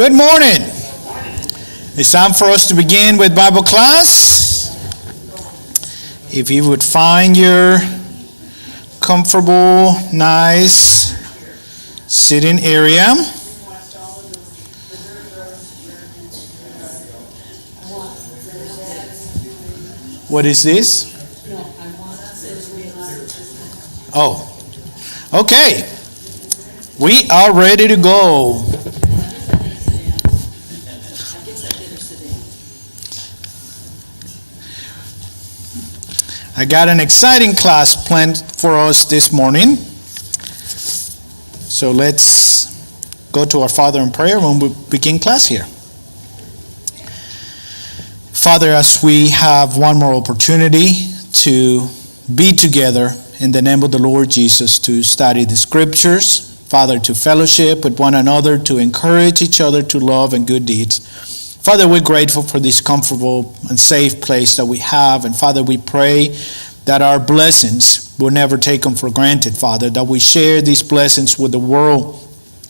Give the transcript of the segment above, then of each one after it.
Good morning. It's time for us to begin with Bible class. If you would find your comfortable, nice sitting area. What is this? Oh, okay. We are ready to go. I got an exciting class planned for us this morning. So let's go to our Father in prayer when we begin class here. Father, as we have one more opportunity to be together in the name of the Lord Jesus to study the scriptures, Father, to fellowship with one another, to encourage each other to love and good deeds. Father, we're grateful for this comfortable and safe place that we have. And Father, we pray that our blessings will never take them for granted, Father, that we share these blessings with the world,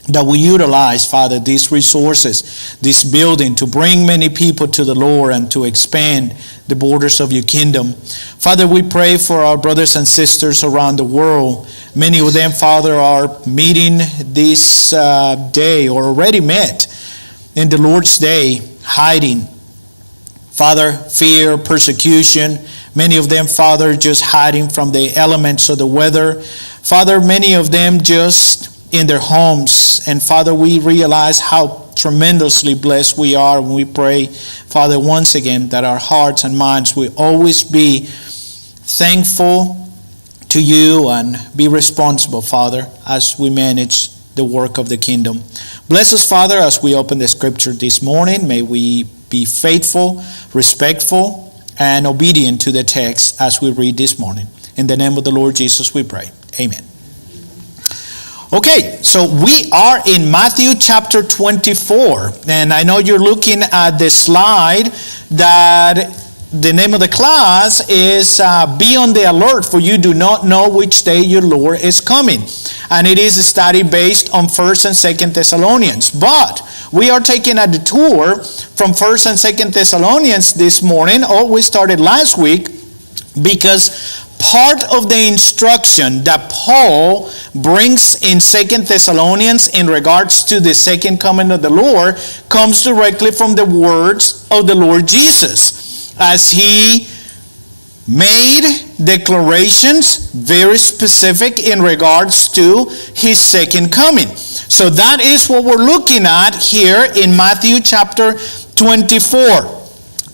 that we utilize, Father, these resources, this building to bring many people to the Lord and to expand the borders of your kingdom. Father, we pray for our brothers and sisters around the world. Many of them, Father, are meeting this day or already met in the Lord's day, hiding. Father, fear, persecution. Many of them, Father, just hiding from the elements of the weather. Father, many of them just in their homes. And Father, we realize how tremendously blessed we are when we pray, Father, once again, that our hearts and minds will always be thankful to you and be responsible, Father, as we manage the work of the kingdom. Bless us, Father, as we open the scripture this morning. May we be faithful, respectful, and obedient to the text as we read this morning. In the name of the Lord Jesus we pray. Amen. Okay, so we are in Matthew chapter 24. And I know you're looking at the slide that the name of the class is Be on the Alert, for you do not know which day your Lord is coming. And it is a study based on 1st and 2nd Thessalonians. But we are taking a detour from 1st and 2nd Thessalonians this morning, or we started last week, because part of the instruction that Paul brings in 2nd Thessalonians in regards to the second coming of the Lord comes directly from the words of the Lord Jesus, as he made declarations very specific in regards to his second coming. So that is what we're looking at here in Matthew chapter 24.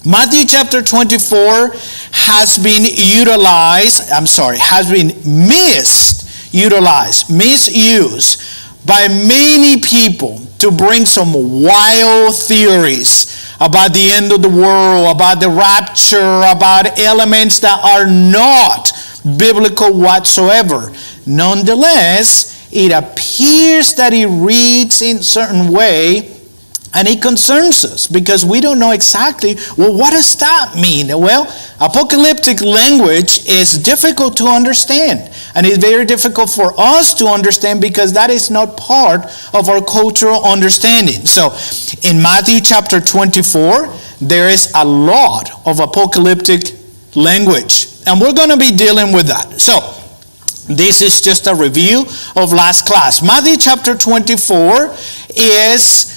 Matthew chapter 24 has been misused by many people to bring some wild theories about the end of the world, about the rapture, about elements that are not biblical whatsoever. Nonetheless, it appears that it reads in a certain way, and it concerns us because we don't know exactly, well, what does that mean? Well, apocalyptic language is difficult to understand. And it's very difficult for us to understand because that is not part of our cultural understanding. So, in Matthew chapter 24, there is a lot of apocalyptic language. And we're going to be dealing with that. So, this is just a review of last class. Matthew chapter 24 is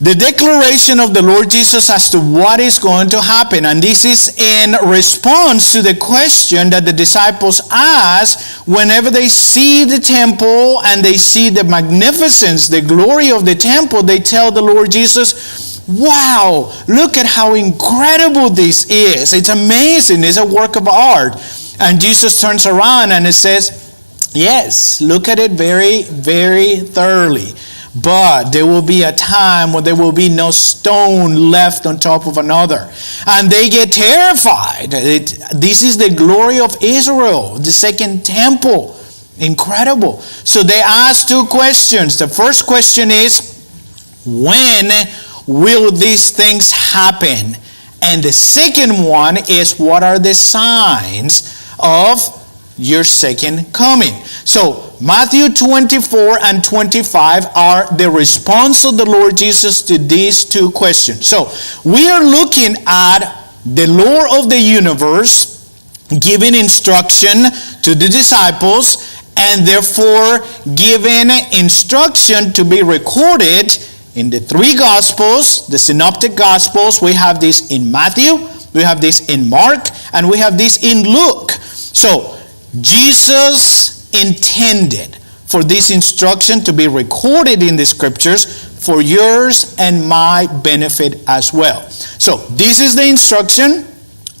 the declaration of the Lord Jesus as to what is going to happen. And this is in response to the question that the disciples ask whenever they see the temple and they see the magnificence, the glory of the temple. They tell the Lord Jesus, wow, look at how incredible this is. It's amazing. It's a work of art. And Jesus turns around and it says, yes, look at it very, very thoroughly. But there will be a time when there will be no stone left on top of another. And they get terrified. This is the glory of Israel, the second temple. Incredible. So they ask two questions. The first question is, when will these things happen? And the second one is, what are the signs of your second coming. So Matthew 24 and 25 are the response of the Lord Jesus to these two questions. So we are looking at the Lord of the universe giving instruction to the disciples, and therefore giving instruction to be recorded in the three Gospels, the Synoptic Gospels. We have this in Matthew, we have this in Mark, and we have this in Luke. So Jesus intended for this instruction to be recorded in the Scriptures for yours and my benefit as well. So this is the instruction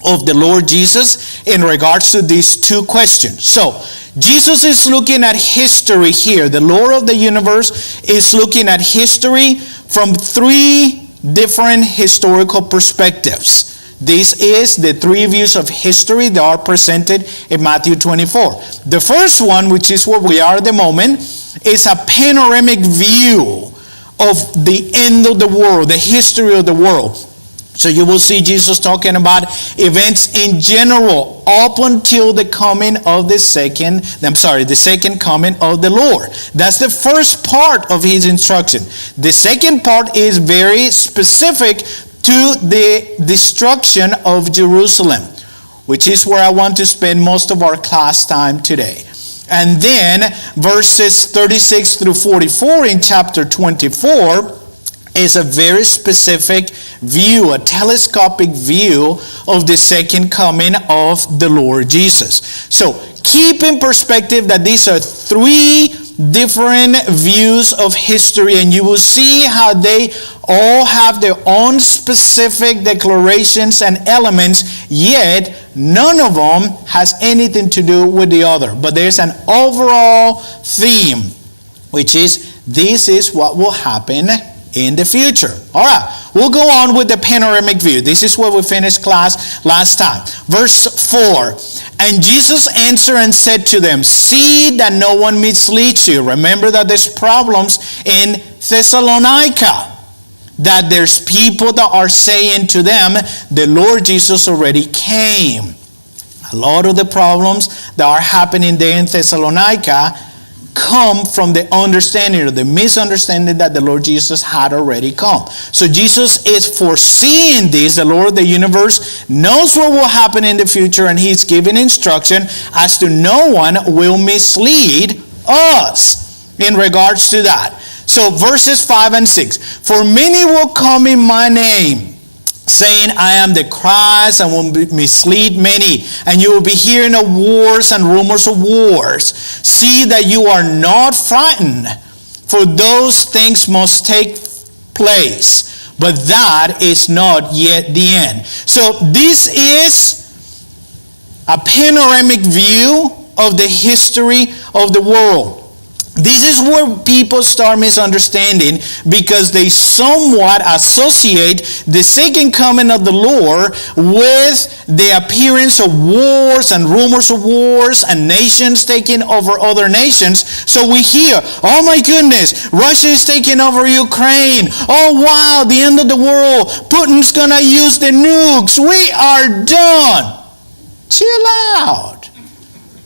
of the Lord Jesus in regards to these two questions. So Jesus is looking at history here. The Lord of the universe is looking at history from three different historical perspectives. This is the three views of history that are presented in Matthew 24. The first one, which is where we are at the moment, is a panoramic view of the end of the world, the history of the world. So you will see Jesus talking about events in general up until the coming of the second coming of the Lord. That's the first part of his instruction. The second part is very specific to the destruction of Jerusalem, which is where I want to spend most of our class time today. And then verses 36 through 44 in chapter 24 is a very specific view, a telescopic view of the second coming of the Lord Jesus. So keep in perspective that these are three different views of history, and you will see how they all have their own specific declarations and elements, yet none of them has anything to do with the other. But there's an overall theme, which is this is what will happen in the future. All right, we'll go on with the panoramic view. This is where we finished class last time. Verse 4, and Jesus answered and said to them, see that no one misleads you. Remember that there's problems in Thessalonica, that there's people that are saying to them, the Lord Jesus already came. A lot of the problems that are happening there in Thessalonica come from the understanding or the misunderstanding that the Lord Jesus had already come. So Jesus is foreseeing this. The Lord of the universe knows what will happen in the future, and he's giving instruction as to no one will mislead us in regards to that. So verses 5 and 6. For many will come in my name, saying, I am the Christ, and will mislead many. And you will be hearing of wars and rumors of wars. See that you are not frightened, for those things must take place. But that is not yet the end. So this is a panoramic view of the history of the world. This is where people start misunderstanding, because they somewhat associate the second coming of the Lord with the appearance of wars and rumors of wars and nations taking over other nations. So we hear, oh my goodness, Russia is taking over Ukraine. Oh wow, the end of the world. Putin's gonna use the nukes. We are done. Chill out.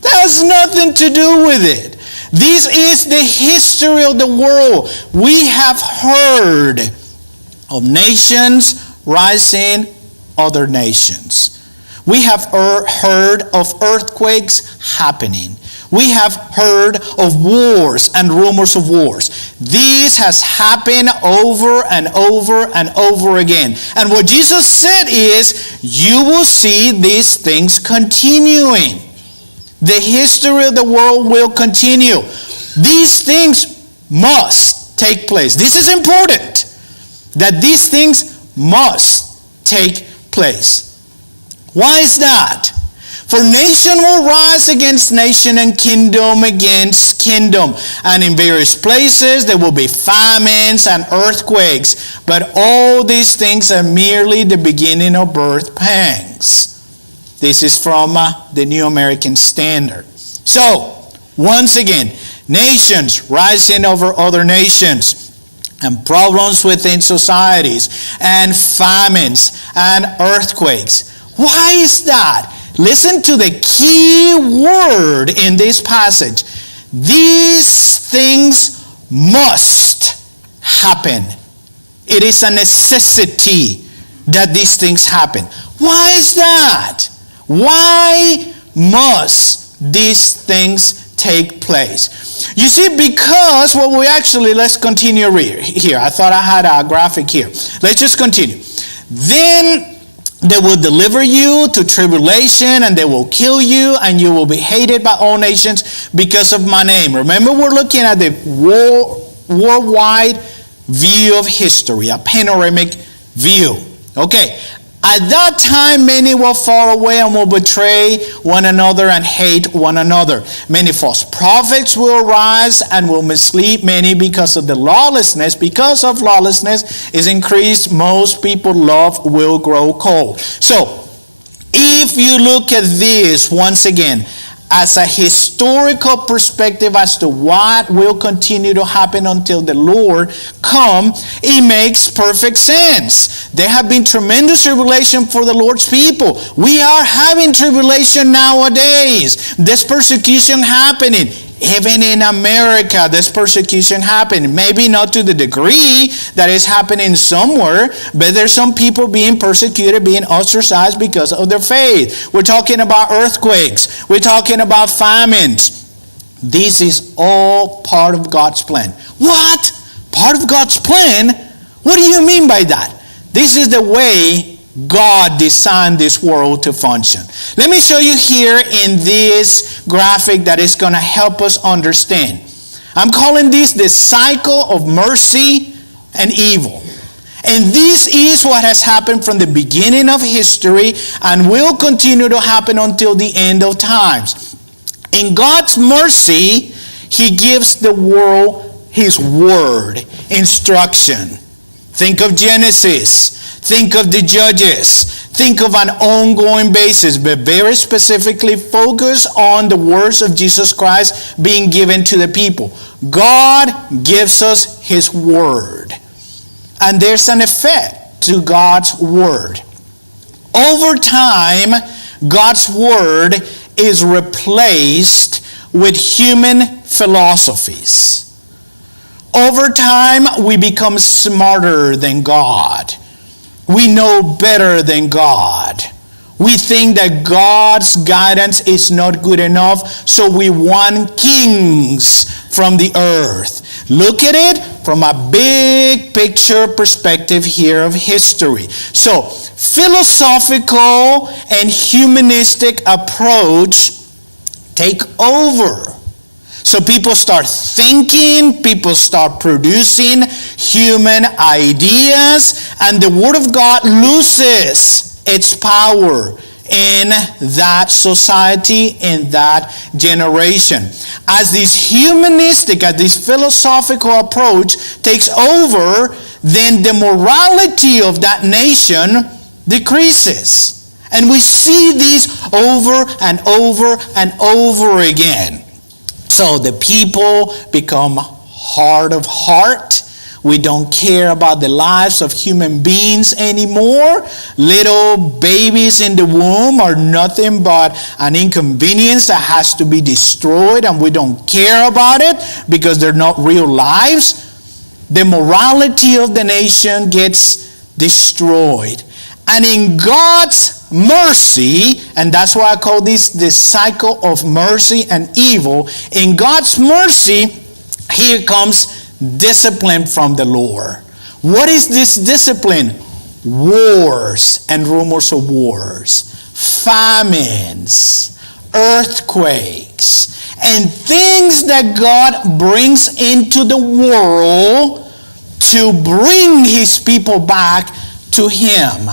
That has nothing to do with it. This is the history of the world. We have heard of nations rising other nations. We have heard of earthquakes happening. We have heard of wars and rumors of wars. This has happened over and over and over again. And what Jesus said is, you will see these things continuing. The history of the world will continue. These things must take place. This is important, that these things must take place. Why is that? For nation will rise against nation and kingdom against kingdom. And in various places there will be famines and earthquakes. But all these things are merely the beginning of birth pangs. This is from the New American Standard. So, once again, nations rising over other nations, and problems within societies, and famines, and earthquakes. Why is that? Listen to the key word in this passage. These things must happen. It is a necessity that these things happen. Why is that? Why must these things take place? You see, because, let's continue here. I thought I had a graphic here. Let's just continue. Then they will deliver you to tribulation, and they will kill you, and you will be hated by all nations because of my name. Remember, we're looking at the worldwide view of history, a panoramic view. Okay. At that time, many will fall away and will betray one another and hate one another. Many false prophets will rise and will mislead many because of lawlessness is increased. Most people's love will grow cold. So, if you look at this once again, as a historical perspective as to what will continue to happen until the Lord come, it makes perfect sense. There have been tremendous tribulation for the Lord's people. We are having tribulation nowadays. This persecution happening. Even in America, this persecution happening. Maybe not to the degree that is happening somewhere, but there's some people being persecuted, being ostracized because of their faith. We're talking about earthquakes. We're talking about famines. This is all part of God's plan. What? Part of God's plan? What do you mean by that? This is the way God designed this world to function. Let me show you here in this graphic that is going to help us understand. I'm calling this the cycle of mercy and evil. And this is what has happened from the beginning of history and will continue to happen until the end of times. In God's mercy, He gives the world His word, instruction. Think of Genesis. Think of the Judges. Think of an ongoing basis, but very specifically focus on the words of Jesus Christ being given to the people. God gives us His word. And there's an effect to God's word. Over time, God's word is replaced with human philosophies. Over time, we become smarter than God. We know better than God. We think that God's guidance is not good enough, so we want kings from the earth. Look at it from a big picture perspective here of history. So, philosophical and humanistic approach take over. So people start thinking, people start producing human ideas, and the Word of God loses its power in that society, in that generation. As this humanistic, as this philosophical approach takes over, then the morality of that nation decreases. And we see these over and over and over again. So the people become hard of heart. We don't care about the lives of human beings anymore. Little babies in the womb are nothing but an inconvenience that has to be destroyed, and we don't care about it because they're not real lives. The morality of the nation gets destroyed. And in God's mercy, and that's why I call this the cycle of mercy and evil, in God's mercy, here comes discipline from the Lord. What is this discipline? Wars and rumors of wars, famines, earthquakes, and things that God brings into the world to bring His people back to Him.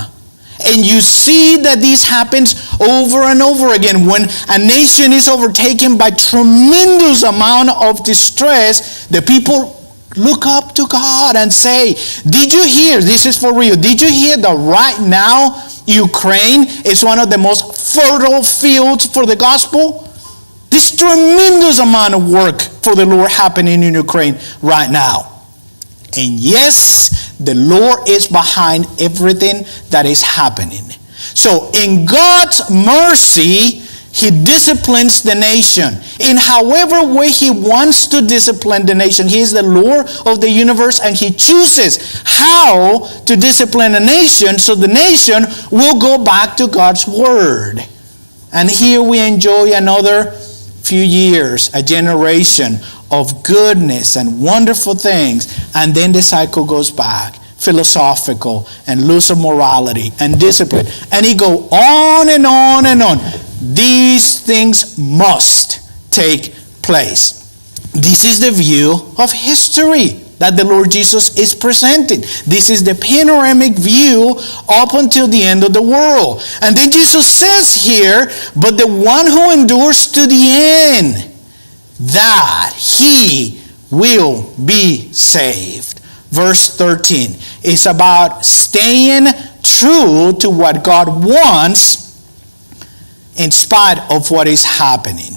And you see that this happens over and over again. When a nation is overtaken by tremendous amount of distress, the people look up to God and say, did you hear, this is for real, did you hear that right now Ukraine is one of the most fertile fields for the gospel? This tremendous amount of work for the Lord happening in Ukraine right now. And yes, the Lord is behind everything that is happening. So in God's mercy, he disciplines the nation. In however way he wants to discipline the nation. He is the Lord of the universe, and he chooses how to discipline a nation so the nation will go back to God's word. And here we enjoy another few years, a generation of goodness and wonderful things, and then the cycle goes back. Philosophical and loose of morality and discipline. And he go on and on and on. These things must take place. This is the view of history that the Lord Jesus is presenting. This is the panoramic view up until the end of the world. And then Jesus says here, but the one who endures to the end, that he will be saved. Verse 13 is about staying true to what God wants in spite of what is happening.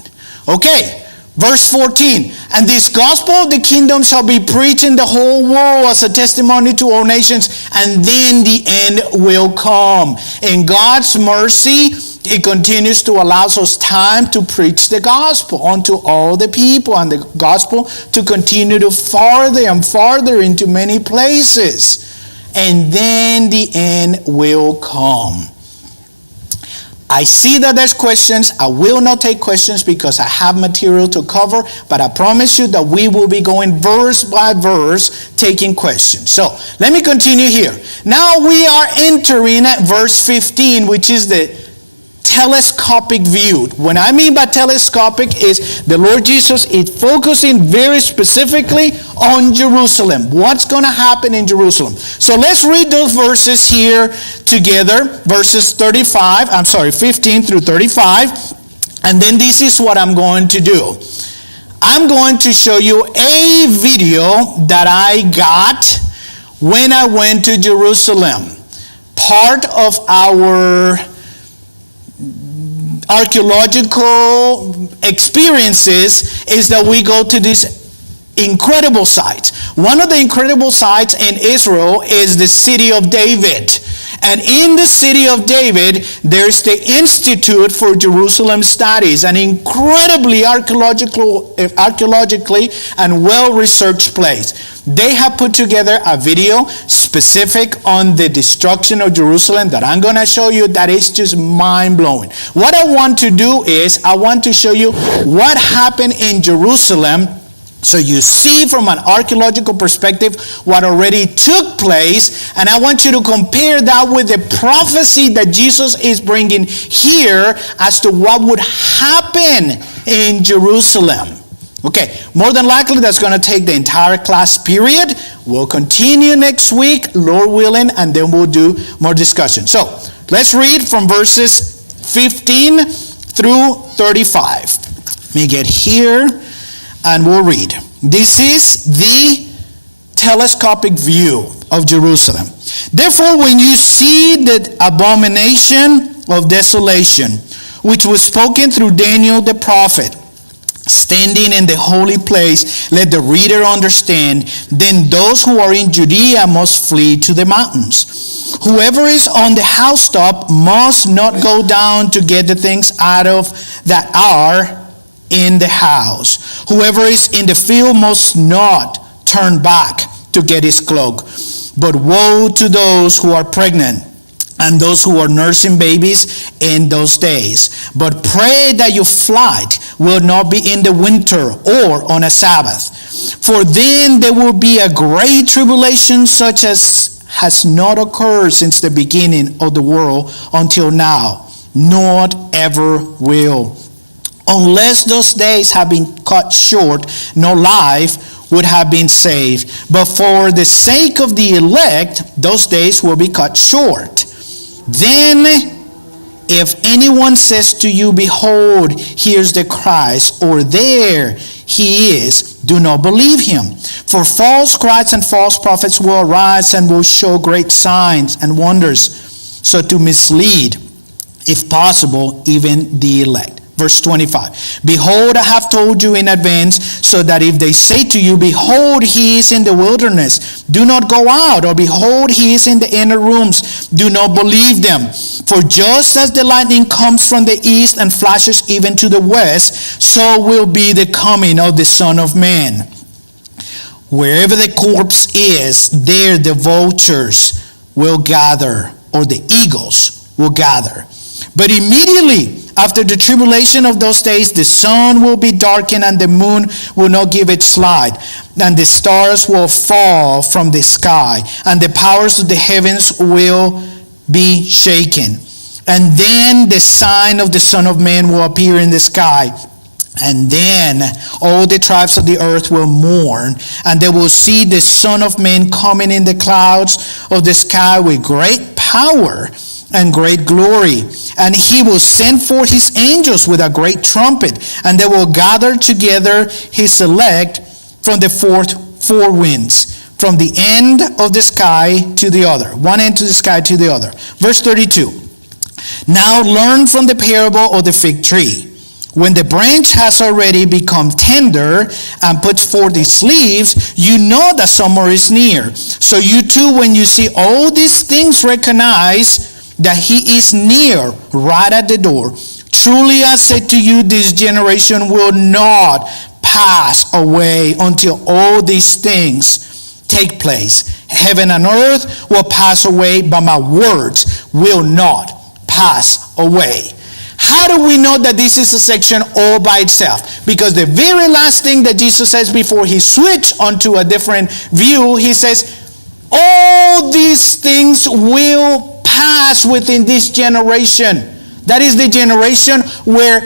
Okay, verse 14. And this gospel of the kingdom shall be preached in the whole world as a testimony to all nations, and then the end will come. In God's mercy, he continues to allow us time to preach the gospel unto all the people, and the gospel to continue to farther and farther into many places. And then the end will come. I see that there's questions. I will not take questions because I have material to cover, but I promise you that we will be going verse by verse taking questions. So let me continue here. Now we are entering at verse 15, which is the telescopic view. What I mean by telescopic is the Lord Jesus is focusing very specifically on Jerusalem. What's going to happen in Jerusalem? So let's read those verses here together. Verses 15 through 35. And then this is what I'm going to do. I'm going to show you a video that I got when I went to Jerusalem. Part of our archaeological experiences is that we go to these incredible sites. One of the incredible sites in Israel is the city of David. And in the city of David, there's the Institute for Jerusalem Studies, an incredibly archaeologically and well-researched place. They have put together a video specific on the destruction of Jerusalem that I'm going to show you that is just mind-blowing. What I want to do is I want to show you what happened in Jerusalem, so you see from an archaeological perspective what already took place, and I want you to compare that with the prophecy that Jesus is bringing here as to what would happen in Jerusalem. Okay, more than likely that's going to take the entire class period. We'll continue next week, Lord willing, and then we'll do more discussion. So, let's read from verses 15 through 35. Let me get here. And we'll read. This is the telescopic view of Jerusalem. Therefore, when you see the abomination of desolation, which was spoken through Daniel the prophet, standing in the holy place, let the reader understand. Then those who are in Judea must flee to the mountains. Whoever is on the housetop must not go down to get the things out of that are in the house. Whoever is in the field must not turn back to get his cloak. But woe to those who are pregnant and those who are nursing babies in those days. But pray that your flight will not be in the winter or on a Sabbath. For then there will be a great tribulation such as has not occurred since the beginning of the world until now, nor ever will. Unless those days have been cut short, no life would have been saved. But for the sake of the elect, those days will be cut short. Then, if anyone says to you, behold, here's the Christ, or there he is, do not believe him. For false Christs and false prophets will arise and will show great signs and wonders, so to mislead, if possible, even the elect. Verse 25. Behold, I have told you in advance, so that if they say to you, behold, he is in the wilderness, do not go out, or behold, he is in the inner rooms, do not believe them. For just as the lightning comes from the east and flashes even to the west, so will be the coming of the Son of Man. Wherever the corpse is, there the vultures will gather, or the eagles will gather. But immediately after the tribulation of those days, the sun will be darkened, and the moon will not give its light, and the stars will fall from the sky, and the powers of the heavens will be shaken. And then the sign of the Son of Man will appear in the sky. And then all the tribes of the earth will mourn, and they will see the Son of Man coming in the clouds of the sky with great power and great glory. And he will send forth his angels with a great trumpet, and they will gather together his elect from the four winds, from the end of the sky to the other. One end to the sky to the other. Verse 32. Now learn from the parable of the fig tree. When the branch has already become tender and puts forth its leaves, you know that summer is near. So you too, when you see all these things, recognize that he is near, right at the door. Truly I say to you, this generation will not pass away until all these things take place. Heaven and earth will pass away, but my words will not pass away. How do we know that this is a section all by itself? Because the very last thing that Jesus says before he switched onto a different view, he says, all these things will pass within this generation. That is the generation where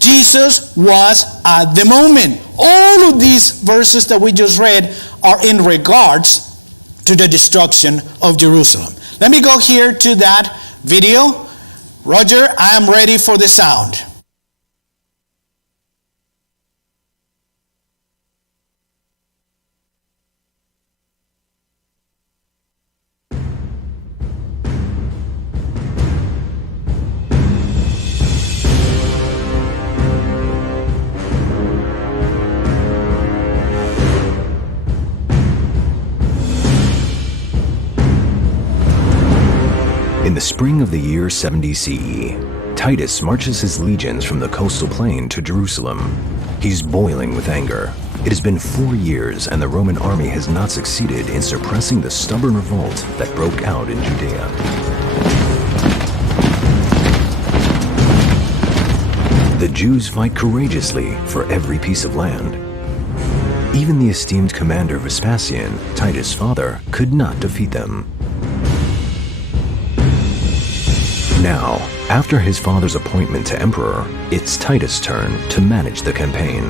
Jesus was at the moment. All of these verses that we just read are in regards to the destruction of Jerusalem. Let me go here to that video. Roger, I am ready for the sound. In the spring of the year 70 CE, Titus marches his legions from the coastal plain to Jerusalem. He's boiling with anger. It has been 4 years, and the Roman army has not succeeded in suppressing the stubborn revolt that broke out in Judea. The Jews fight courageously for every piece of land. Even the esteemed commander Vespasian, Titus' father, could not defeat them. Now, after his father's appointment to emperor, it's Titus' turn to manage the campaign.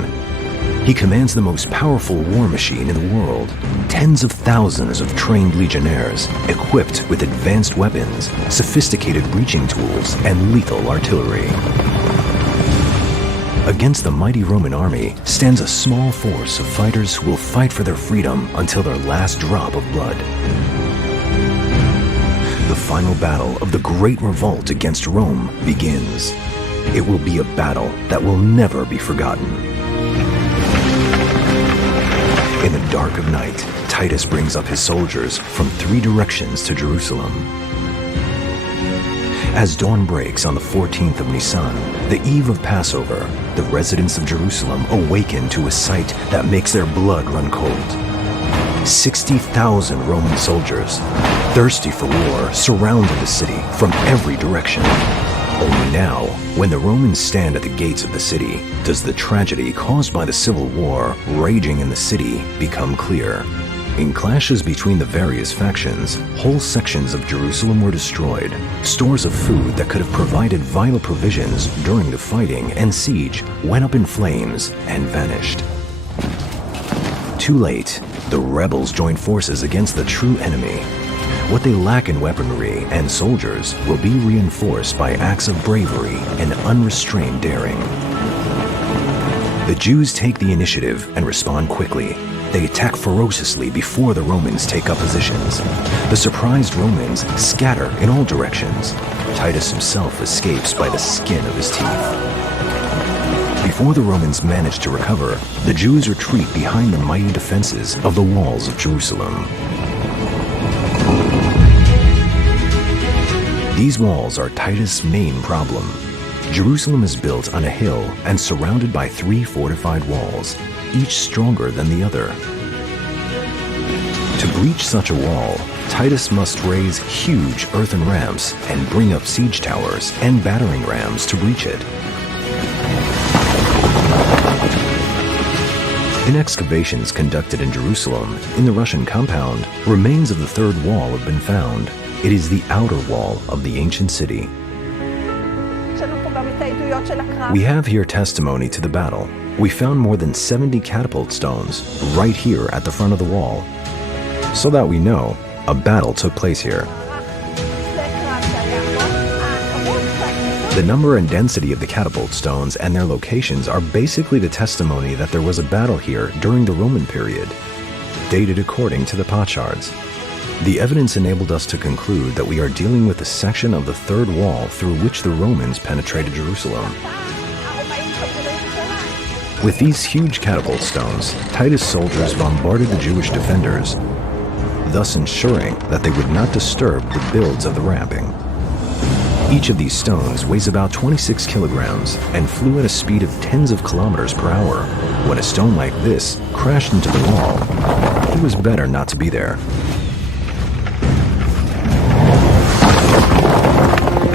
He commands the most powerful war machine in the world, tens of thousands of trained legionnaires equipped with advanced weapons, sophisticated breaching tools, and lethal artillery. Against the mighty Roman army stands a small force of fighters who will fight for their freedom until their last drop of blood. The final battle of the Great Revolt against Rome begins. It will be a battle that will never be forgotten. In the dark of night, Titus brings up his soldiers from 3 directions to Jerusalem. As dawn breaks on the 14th of Nisan, the eve of Passover, the residents of Jerusalem awaken to a sight that makes their blood run cold. 60,000 Roman soldiers, thirsty for war, surrounded the city from every direction. Only now, when the Romans stand at the gates of the city, does the tragedy caused by the civil war raging in the city become clear. In clashes between the various factions, whole sections of Jerusalem were destroyed. Stores of food that could have provided vital provisions during the fighting and siege went up in flames and vanished. Too late, the rebels joined forces against the true enemy. What they lack in weaponry and soldiers will be reinforced by acts of bravery and unrestrained daring. The Jews take the initiative and respond quickly. They attack ferociously before the Romans take up positions. The surprised Romans scatter in all directions. Titus himself escapes by the skin of his teeth. Before the Romans manage to recover, the Jews retreat behind the mighty defenses of the walls of Jerusalem. These walls are Titus' main problem. Jerusalem is built on a hill and surrounded by 3 fortified walls, each stronger than the other. To breach such a wall, Titus must raise huge earthen ramps and bring up siege towers and battering rams to breach it. In excavations conducted in Jerusalem, in the Russian compound, remains of the third wall have been found. It is the outer wall of the ancient city. We have here testimony to the battle. We found more than 70 catapult stones right here at the front of the wall, so that we know a battle took place here. The number and density of the catapult stones and their locations are basically the testimony that there was a battle here during the Roman period, dated according to the potsherds. The evidence enabled us to conclude that we are dealing with a section of the third wall through which the Romans penetrated Jerusalem. With these huge catapult stones, Titus' soldiers bombarded the Jewish defenders, thus ensuring that they would not disturb the builds of the ramping. Each of these stones weighs about 26 kilograms and flew at a speed of tens of kilometers per hour. When a stone like this crashed into the wall, it was better not to be there.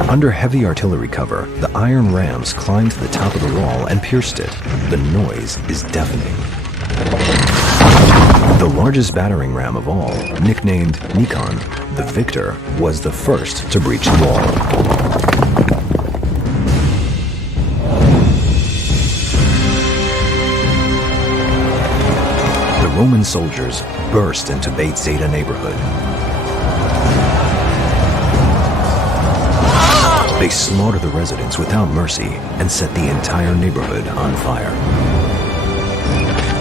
Under heavy artillery cover, the iron rams climbed to the top of the wall and pierced it. The noise is deafening. The largest battering ram of all, nicknamed Nikon, the victor, was the first to breach the wall. The Roman soldiers burst into Beit Zeta neighborhood. They slaughter the residents without mercy and set the entire neighborhood on fire.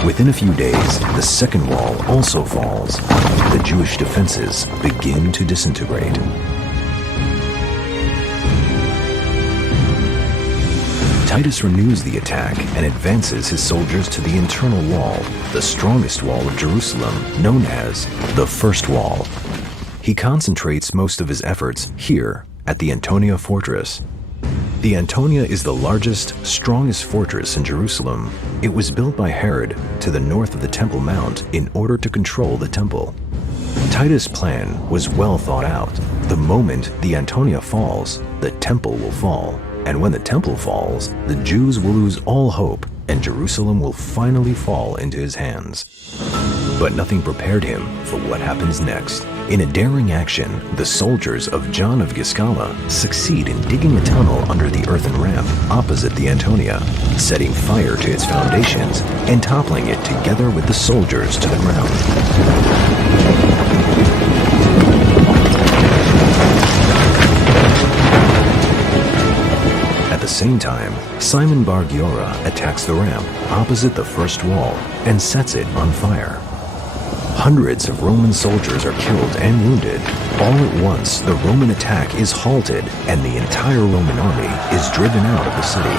Within a few days, the second wall also falls. The Jewish defenses begin to disintegrate. Titus renews the attack and advances his soldiers to the internal wall, the strongest wall of Jerusalem, known as the First Wall. He concentrates most of his efforts here at the Antonia Fortress. The Antonia is the largest, strongest fortress in Jerusalem. It was built by Herod to the north of the Temple Mount in order to control the temple. Titus' plan was well thought out. The moment the Antonia falls, the temple will fall. And when the temple falls, the Jews will lose all hope and Jerusalem will finally fall into his hands. But nothing prepared him for what happens next. In a daring action, the soldiers of John of Giscala succeed in digging a tunnel under the earthen ramp opposite the Antonia, setting fire to its foundations and toppling it together with the soldiers to the ground. At the same time, Simon Bar Giora attacks the ramp opposite the first wall and sets it on fire. Hundreds of Roman soldiers are killed and wounded. All at once, the Roman attack is halted and the entire Roman army is driven out of the city.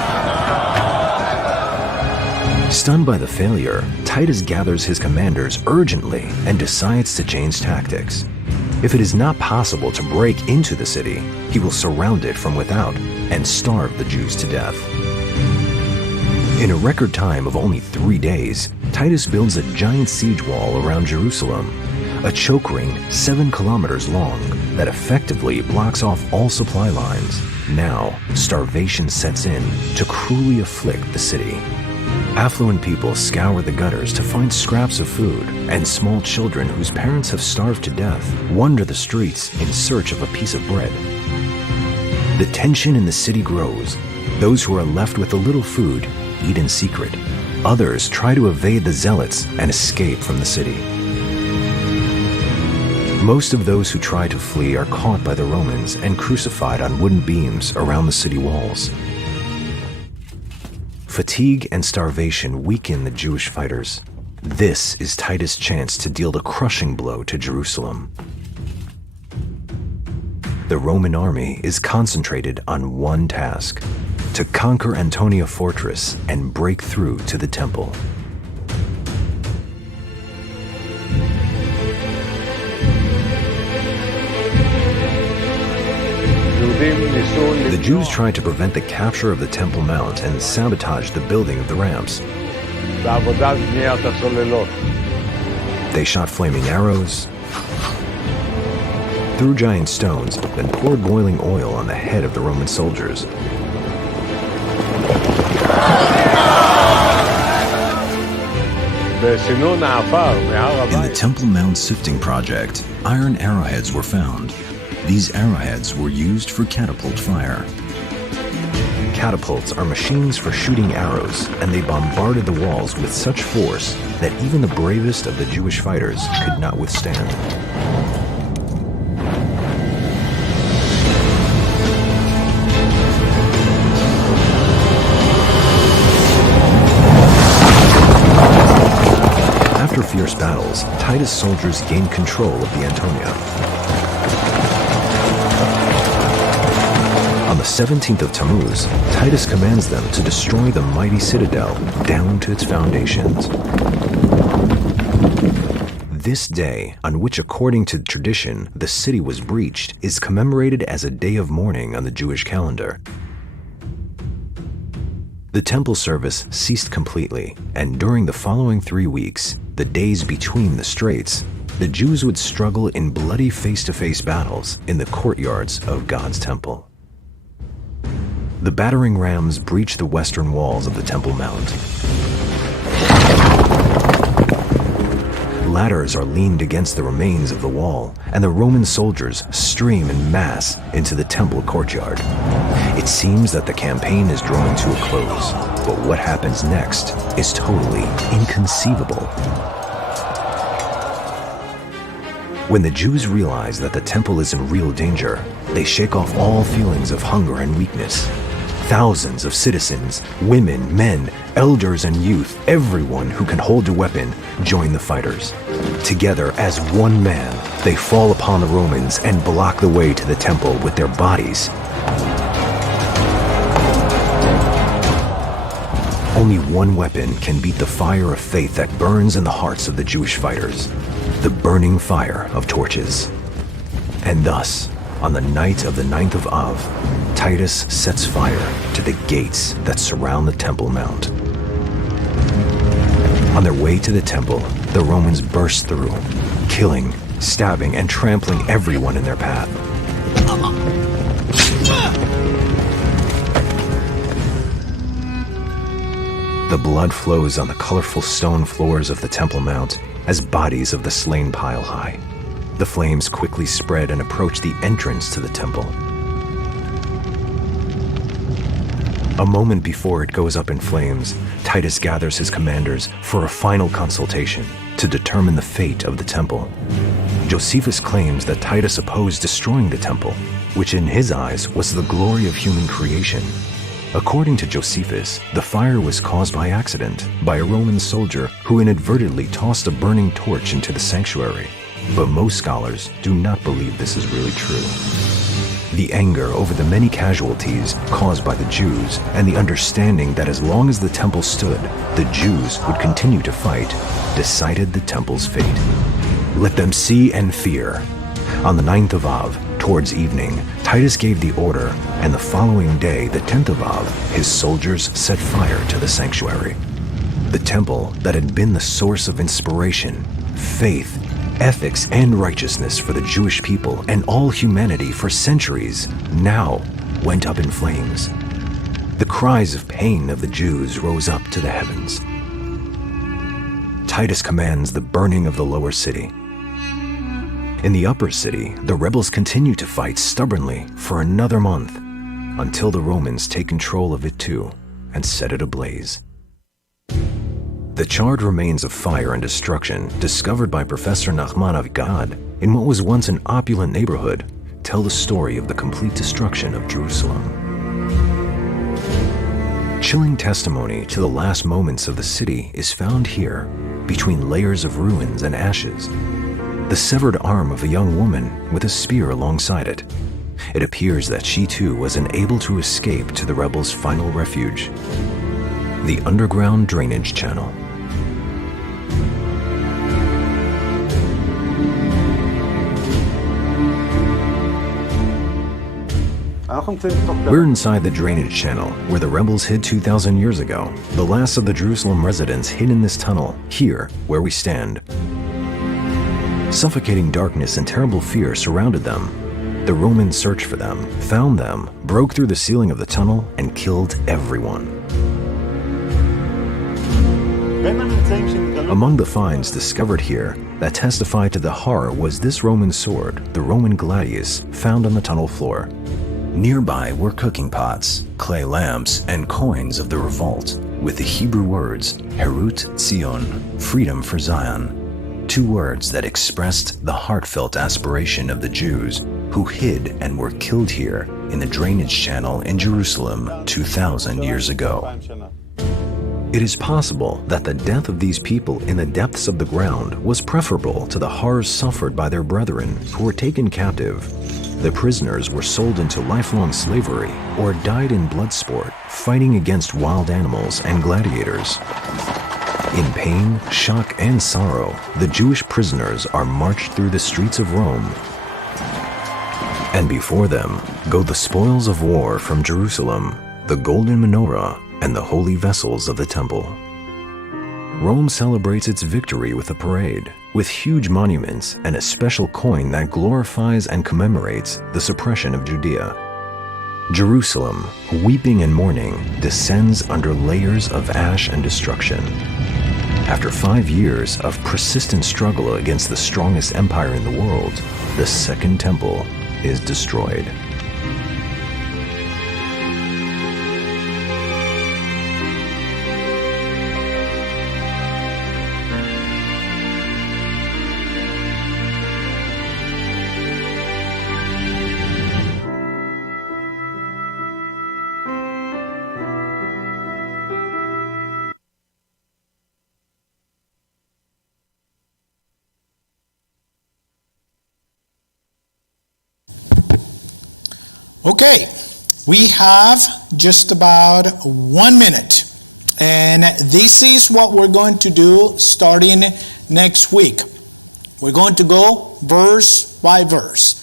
Stunned by the failure, Titus gathers his commanders urgently and decides to change tactics. If it is not possible to break into the city, he will surround it from without and starve the Jews to death. In a record time of only 3 days, Titus builds a giant siege wall around Jerusalem, a choke ring 7 kilometers long that effectively blocks off all supply lines. Now, starvation sets in to cruelly afflict the city. Affluent people scour the gutters to find scraps of food, and small children whose parents have starved to death wander the streets in search of a piece of bread. The tension in the city grows. Those who are left with a little food eat in secret. Others try to evade the zealots and escape from the city. Most of those who try to flee are caught by the Romans and crucified on wooden beams around the city walls. Fatigue and starvation weaken the Jewish fighters. This is Titus' chance to deal the crushing blow to Jerusalem. The Roman army is concentrated on one task: to conquer Antonia Fortress and break through to the temple. The Jews tried to prevent the capture of the Temple Mount and sabotage the building of the ramps. They shot flaming arrows, threw giant stones, and poured boiling oil on the head of the Roman soldiers. In the Temple Mount sifting project, iron arrowheads were found. These arrowheads were used for catapult fire. Catapults are machines for shooting arrows, and they bombarded the walls with such force that even the bravest of the Jewish fighters could not withstand. After fierce battles, Titus' soldiers gained control of the Antonia. On the 17th of Tammuz, Titus commands them to destroy the mighty citadel down to its foundations. This day, on which according to tradition the city was breached, is commemorated as a day of mourning on the Jewish calendar. The temple service ceased completely, and during the following 3 weeks, the days between the straits, the Jews would struggle in bloody face-to-face battles in the courtyards of God's temple. The battering rams breached the western walls of the Temple Mount. Ladders are leaned against the remains of the wall, and the Roman soldiers stream in mass into the temple courtyard. It seems that the campaign is drawing to a close, but what happens next is totally inconceivable. When the Jews realize that the temple is in real danger, they shake off all feelings of hunger and weakness. Thousands of citizens, women, men, elders, and youth, everyone who can hold a weapon, join the fighters. Together as one man, they fall upon the Romans and block the way to the temple with their bodies. Only one weapon can beat the fire of faith that burns in the hearts of the Jewish fighters, the burning fire of torches. And thus, on the night of the 9th of Av, Titus sets fire to the gates that surround the Temple Mount. On their way to the temple, the Romans burst through, killing, stabbing, and trampling everyone in their path. The blood flows on the colorful stone floors of the Temple Mount as bodies of the slain pile high. The flames quickly spread and approach the entrance to the temple. A moment before it goes up in flames, Titus gathers his commanders for a final consultation to determine the fate of the temple. Josephus claims that Titus opposed destroying the temple, which in his eyes was the glory of human creation. According to Josephus, the fire was caused by accident by a Roman soldier who inadvertently tossed a burning torch into the sanctuary. But most scholars do not believe this is really true. The anger over the many casualties caused by the Jews and the understanding that as long as the temple stood, the Jews would continue to fight, decided the temple's fate. Let them see and fear. On the 9th of Av, towards evening, Titus gave the order, and the following day, the 10th of Av, his soldiers set fire to the sanctuary. The temple that had been the source of inspiration, faith, ethics, and righteousness for the Jewish people and all humanity for centuries now went up in flames. The cries of pain of the Jews rose up to the heavens. Titus commands the burning of the lower city. In the upper city, the rebels continue to fight stubbornly for another month until the Romans take control of it too and set it ablaze. The charred remains of fire and destruction discovered by Professor Nachman Avigaad in what was once an opulent neighborhood tell the story of the complete destruction of Jerusalem. Chilling testimony to the last moments of the city is found here, between layers of ruins and ashes. The severed arm of a young woman with a spear alongside it. it appears that she too was unable to escape to the rebels' final refuge, the underground drainage channel. We're inside the drainage channel, where the rebels hid 2,000 years ago. The last of the Jerusalem residents hid in this tunnel, here, where we stand. Suffocating darkness and terrible fear surrounded them. The Romans searched for them, found them, broke through the ceiling of the tunnel, and killed everyone. Among the finds discovered here that testified to the horror was this Roman sword, the Roman gladius, found on the tunnel floor. Nearby were cooking pots, clay lamps, and coins of the revolt, with the Hebrew words, Herut Zion, freedom for Zion, 2 words that expressed the heartfelt aspiration of the Jews who hid and were killed here in the drainage channel in Jerusalem 2,000 years ago. It is possible that the death of these people in the depths of the ground was preferable to the horrors suffered by their brethren who were taken captive. The prisoners were sold into lifelong slavery or died in blood sport, fighting against wild animals and gladiators. In pain, shock, and sorrow, the Jewish prisoners are marched through the streets of Rome. And before them go the spoils of war from Jerusalem, the golden menorah, and the holy vessels of the temple. Rome celebrates its victory with a parade, with huge monuments and a special coin that glorifies and commemorates the suppression of Judea. Jerusalem, weeping and mourning, descends under layers of ash and destruction. After 5 years of persistent struggle against the strongest empire in the world, the Second Temple is destroyed. Okay, we have just about 1 minute, and this is what we're going to do starting next week. We're going to go verse by verse.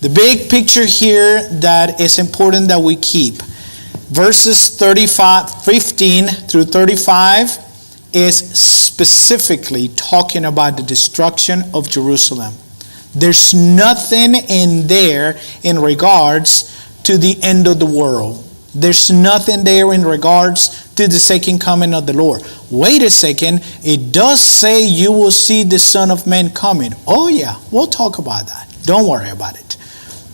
The big picture here that is important that we keep, verses 15 through 35 is specifically talking about the destruction of Jerusalem. There's nothing in there in regards to the end of the world. There's nothing there in regards to the second coming of the Lord. Wait a second, it does say you will see the Son of Man coming. Oh yeah, we'll talk about that. Don't worry about it.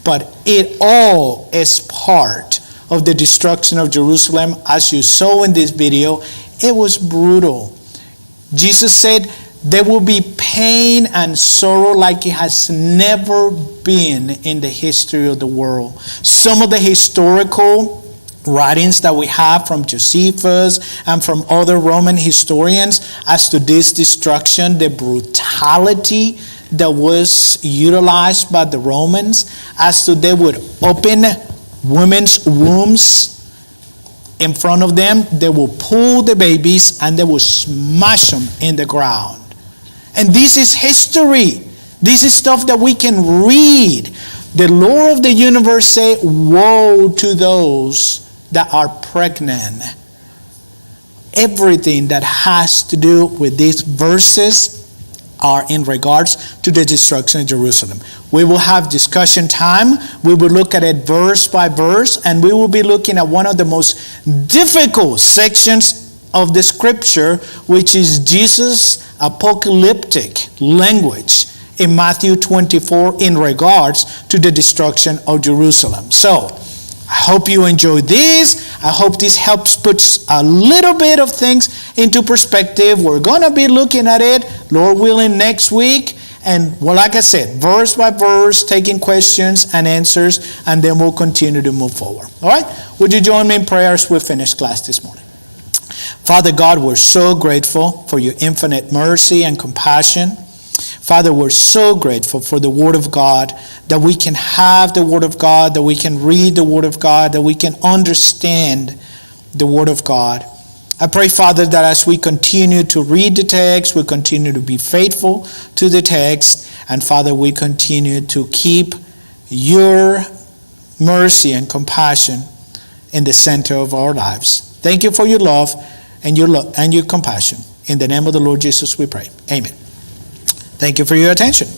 But it all is part of the destruction of Jerusalem. As you saw in this video, it was brutal. Jesus said there will be pain and sorrow like it has never been in the history of the world. Some of the historical writings that we have from Josephus and from other Roman historians as to this destruction, the brutality that was utilized by the Romans, as to they would open women's wombs in front of them, they will pull the babies and they will smash them in the ground. And this is history. This is stuff that we can read. The Lord of the universe say, woe to those that are pregnant. Everything that has to do with these verses are in regards to the destruction of Jerusalem. We will have discussion time. We will look at it verse by verse, and we will be looking at one of the most difficult sections of the scripture, which is Jesus' apocalyptic language in Matthew 24 in regards to the destruction of Jerusalem. So, I hope you enjoyed this. I hope this helps put a little bit of things into perspective. We're going to be looking at it, Lord willing, next week. And well, like I said, verse by verse, taking questions and answers, and then we'll continue to move forward. All right? Would you join me in prayer as we finish class this morning? Father God, we're so grateful for your infinite mercy and compassion. Father, we're so grateful for the Word of God, that we can have the Word of God, that we can read the Word of God, that we can understand the Word of God. I pray, Father, that as we continue to read the text, we continue to be faithful to the text, and Father, we continue to keep your mercy and compassion in the center of our lives. Thank you for your love and your compassion. In the name of the Lord Jesus we pray. Amen. Thank you for your attention.